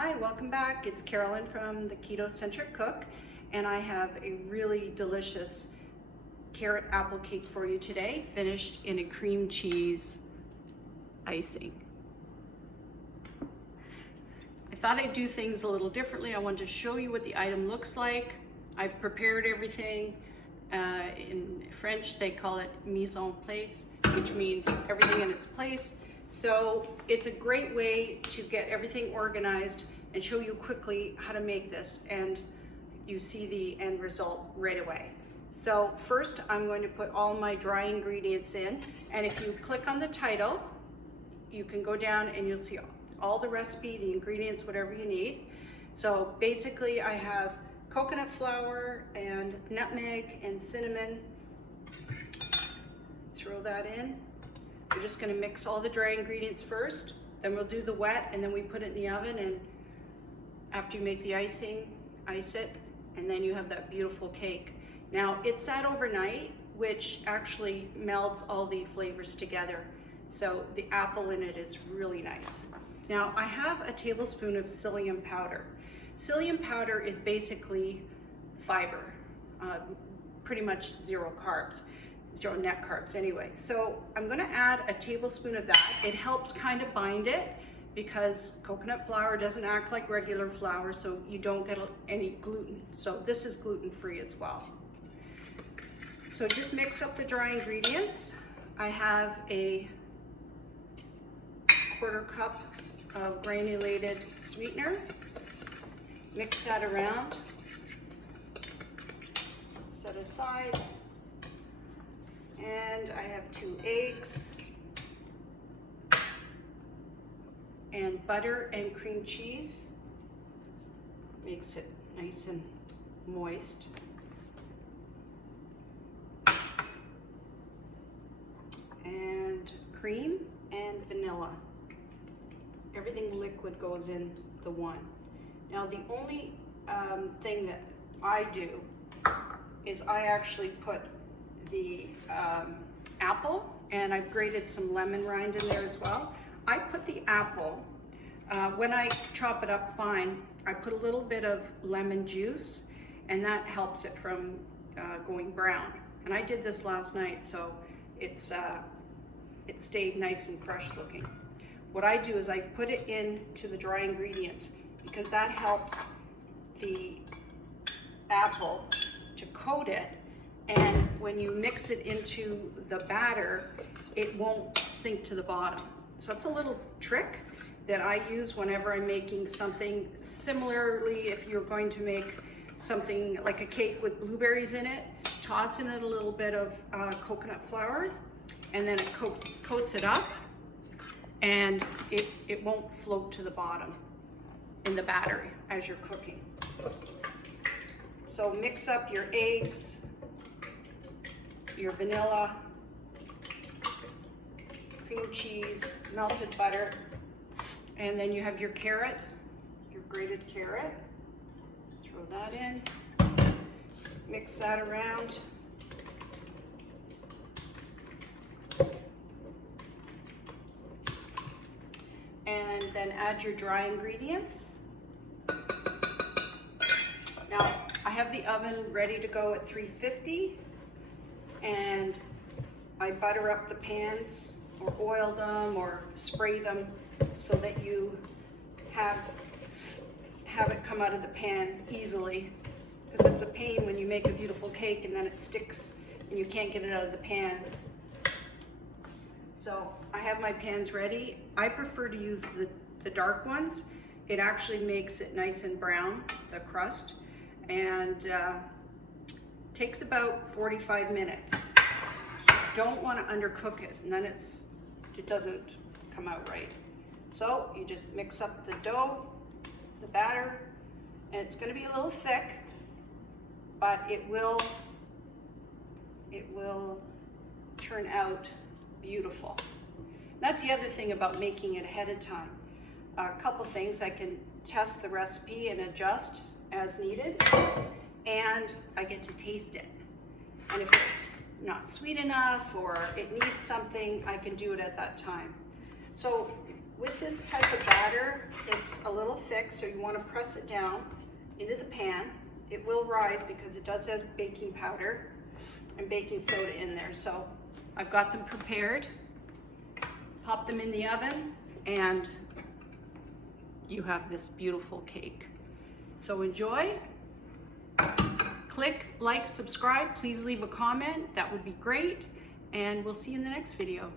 Hi, welcome back. It's Carolyn from the Keto Centric Cook, and I have a really delicious carrot apple cake for you today, finished in a cream cheese icing. I thought I'd do things a little differently. I wanted to show you what the item looks like. I've prepared everything. In French, they call it mise en place, which means everything in its place. So it's a great way to get everything organized and show you quickly how to make this, and you see the end result right away. So first I'm going to put all my dry ingredients in, and if you click on the title, you can go down and you'll see all the recipe, the ingredients, whatever you need. So basically I have coconut flour and nutmeg and cinnamon. Throw that in. We're just going to mix all the dry ingredients first, then we'll do the wet, and then we put it in the oven, and after you make the icing, ice it, and then you have that beautiful cake. Now it's sat overnight, which actually melds all the flavors together, so the apple in it is really nice. Now I have a tablespoon of psyllium powder. Psyllium powder is basically fiber, pretty much zero carbs. Zero net carbs anyway. So I'm going to add a tablespoon of that. It helps kind of bind it because coconut flour doesn't act like regular flour, so you don't get any gluten. So this is gluten-free as well. So just mix up the dry ingredients. I have a 1/4 cup of granulated sweetener. Mix that around. Set aside. And I have 2 eggs and butter and cream cheese. Makes it nice and moist. And cream and vanilla. Everything liquid goes in the one. Now the only thing that I do is I actually put the apple, and I've grated some lemon rind in there as well. I put the apple, when I chop it up fine, I put a little bit of lemon juice, and that helps it from going brown. And I did this last night, so it stayed nice and fresh looking. What I do is I put it into the dry ingredients because that helps the apple to coat it, and when you mix it into the batter, it won't sink to the bottom. So it's a little trick that I use whenever I'm making something. Similarly, if you're going to make something like a cake with blueberries in it, toss in it a little bit of coconut flour, and then it coats it up, and it won't float to the bottom in the batter as you're cooking. So mix up your eggs, your vanilla, cream cheese, melted butter, and then you have your carrot, your grated carrot. Throw that in, mix that around. And then add your dry ingredients. Now, I have the oven ready to go at 350. And I butter up the pans, or oil them, or spray them so that you have it come out of the pan easily, because it's a pain when you make a beautiful cake and then it sticks and you can't get it out of the pan. So I have my pans ready. I prefer to use the dark ones. It actually makes it nice and brown, the crust, and takes about 45 minutes. Don't want to undercook it, and then it doesn't come out right. So you just mix up the dough, the batter, and it's going to be a little thick, but it will turn out beautiful. That's the other thing about making it ahead of time. A couple things: I can test the recipe and adjust as needed, and I get to taste it. And if it's not sweet enough or it needs something, I can do it at that time. So with this type of batter, it's a little thick, so you want to press it down into the pan. It will rise because it does have baking powder and baking soda in there. So I've got them prepared. Pop them in the oven and you have this beautiful cake. So enjoy. Click like, subscribe. Please leave a comment. That would be great. And we'll see you in the next video.